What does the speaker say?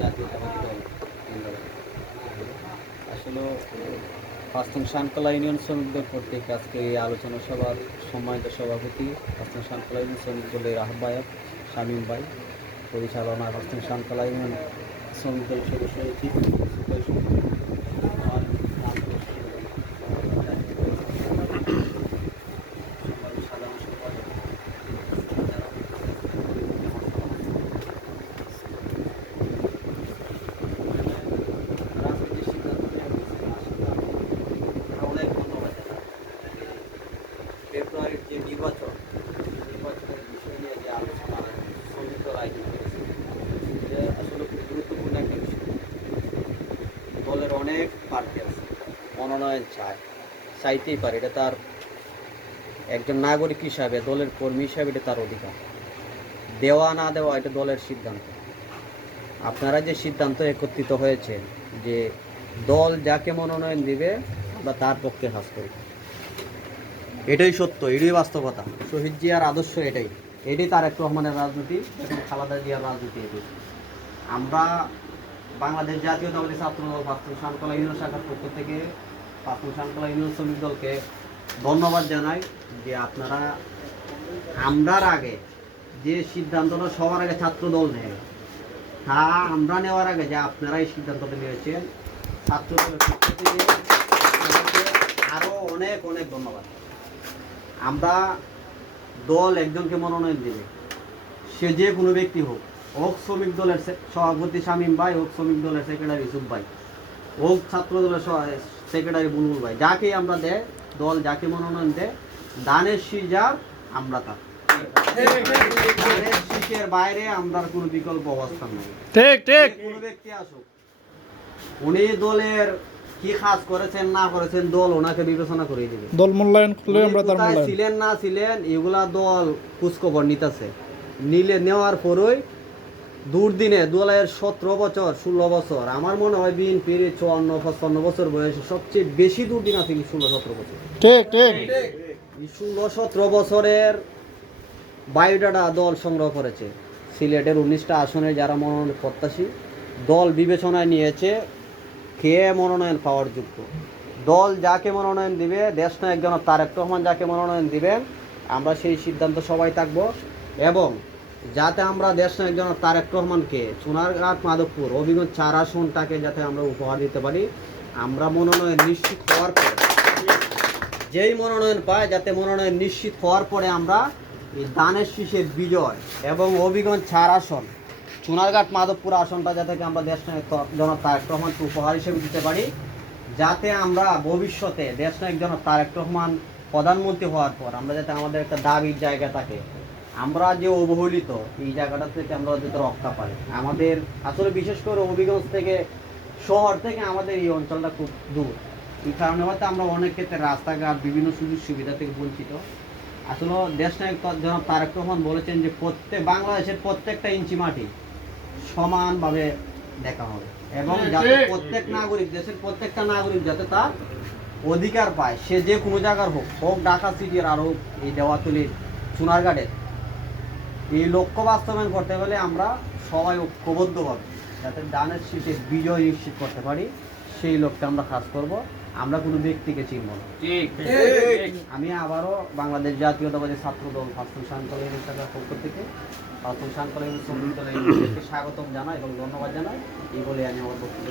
জাতীয়তাবাদী দল আসলে পাঁচতম শানকলা ইউনিয়ন শ্রমিকদের প্রত্যেক আজকে এই আলোচনা সভার সম্মানিত সভাপতি পাঁচতম শানকলা ইউনিয়ন শ্রমিক দলের আহ্বায়ক শামীম ভাই পরিচালনা পাঁচতম শানকলা ইউনিয়ন শ্রমিক দল সদস্য হয়েছি আমার নাম হলো সাধারণ সম্পাদক রাজনৈতিক সিদ্ধান্ত নেওয়া হয়েছে। আসলে আমরা অনেক ধন্যবাদ জানাই। ফেব্রুয়ারির যে নির্বাচন নির্বাচনের বিষয় নিয়ে যে আলোচনা দল আয়োজন করেছে এটা আসলে গুরুত্বপূর্ণ একটা বিষয়। দলের অনেক প্রার্থী আছে, মনোনয়ন চায়, চাইতেই পারে, এটা তার একজন নাগরিক হিসাবে, দলের কর্মী হিসাবে এটা তার অধিকার। দেওয়া না দেওয়া এটা দলের সিদ্ধান্ত। আপনারা যে সিদ্ধান্ত একত্রিত হয়েছে যে দল যাকে মনোনয়ন দিবে, আমরা তার পক্ষে কাজ করি। এটাই সত্য, এটাই বাস্তবতা। শহীদ জিয়ার আদর্শ এটাই। এটাই তার তারেক রহমানের রাজনীতি এবং খালাদা জিয়ার রাজনীতি এটাই। আমরা বাংলাদেশ জাতীয়তাবাদী ছাত্র দল পাঁচপুর শান্তলা ইউনিয়ন শাখার পক্ষ থেকে পাঁচপুর শান্তলা ইউনিয়ন শ্রমিক দলকে ধন্যবাদ জানাই যে আপনারা আমরার আগে যে সিদ্ধান্তটা সবার আগে ছাত্র দল নেয়। তা আমরা নেওয়ার আগে যে আপনারা এই সিদ্ধান্তটা নিয়েছেন ছাত্র দলের পক্ষ থেকে আরও অনেক অনেক ধন্যবাদ। আমরা দল একজনকে মনোনয়ন দেবে। সে যে কোনো ব্যক্তি হোক। হোক শ্রমিক দলের সভাপতি শামীম ভাই হোক শ্রমিক দলের সেক্রেটারি ইউসুফ ভাই হোক ছাত্র দলের সেক্রেটারি বুলবুল ভাই যাকেই আমরা দেয় দল যাকে মনোনয়ন দেয় দানের সিজার আমরা তার দানের শীষের বাইরে আমরা কোনো বিকল্প অবস্থান নেই। ঠিক ঠিক। কোনো ব্যক্তি আসুক উনি দলের কি কাজ করেছেন না করেছেন দল ওনাকে বিবেচনা করে দিবে। দল মূল্যায়ন করলে আমরা তার মূল্যায়ন ছিলেন না ছিলেন এগুলা দল খোঁজখবর নিতেছে। নিলে নেওয়ার পরই দুর্দিনে দলের সতেরো বছর ষোলো বছর আমার মনে হয় বিএনপির চুয়ান্ন পঁচপান্ন বছর বয়সে সবচেয়ে বেশি দুর্দিন আছে ষোলো সতেরো বছর। ঠিক ঠিক। ষোলো সতেরো বছরের বায়োডাটা দল সংগ্রহ করেছে। সিলেটের উনিশটা আসনে যারা মনোনয়ন প্রত্যাশী দল বিবেচনায় নিয়েছে কে মনোনয়ন পাওয়ার যোগ্য? দল যাকে মনোনয়ন দিবে, দেশ নায়ক জনাব তারেক রহমান যাকে মনোনয়ন দিবেন, আমরা সেই সিদ্ধান্ত সবাই থাকব। এবং যাতে আমরা দেশ নায়ক জনাব তারেক রহমানকে সোনারঘাট মাধবপুর অভিজ্ঞ চার আসনটাকে যাতে আমরা উপহার দিতে পারি, আমরা মনোনয়ন নিশ্চিত হওয়ার পর, যেই মনোনয়ন পায়, যাতে মনোনয়ন নিশ্চিত হওয়ার পরে আমরা দানের শীষের বিজয় এবং অভিগঞ্জ ছাড় আসন সোনারঘাট মাধবপুর আসনটা যাতে আমরা দেশ নায়ক জনাব তারেক রহমানকে উপহার হিসেবে দিতে পারি, যাতে আমরা ভবিষ্যতে দেশ নায়ক জনাব তারেক রহমান প্রধানমন্ত্রী হওয়ার পর আমরা যাতে আমাদের একটা দাবির জায়গা থাকে, আমরা যে অবহেলিত এই জায়গাটা থেকে আমরা যাতে রক্ষা পাই। আমাদের আসলে বিশেষ করে অভিগঞ্জ থেকে, শহর থেকে আমাদের এই অঞ্চলটা খুব দূর। এই কারণে হয়তো আমরা অনেক ক্ষেত্রে রাস্তাঘাট, বিভিন্ন সুযোগ সুবিধা থেকে বঞ্চিত। আসলে দেশ নায়ক তা- জনাব তারেক রহমান বলেছেন যে প্রত্যেক বাংলাদেশের প্রত্যেকটা ইঞ্চি মাটি সমানভাবে দেখা হবে। এবং যাতে প্রত্যেক নাগরিক দেশের প্রত্যেকটা নাগরিক যাতে তার অধিকার পায় সে যে কোনো জায়গার হোক হোক ঢাকা সিটির আর হোক এই দেওয়াতলির সোনারঘাটের এই লক্ষ্য বাস্তবায়ন করতে হলে আমরা সবাই ঐক্যবদ্ধভাবে যাতে দানের শীতের বিজয় নিশ্চিত করতে পারি সেই লক্ষ্যে আমরা কাজ করব। আমরা কোনো ব্যক্তিকে চিনব না। আমি আবারও বাংলাদেশ জাতীয়তাবাদী ছাত্র দল ফাস্তুল শান্তলের পক্ষ থেকে ফাস্তুল শান্তলের শ্রমিক স্বাগতম জানাই এবং ধন্যবাদ জানাই। এই বলে আমি আমার বক্তব্য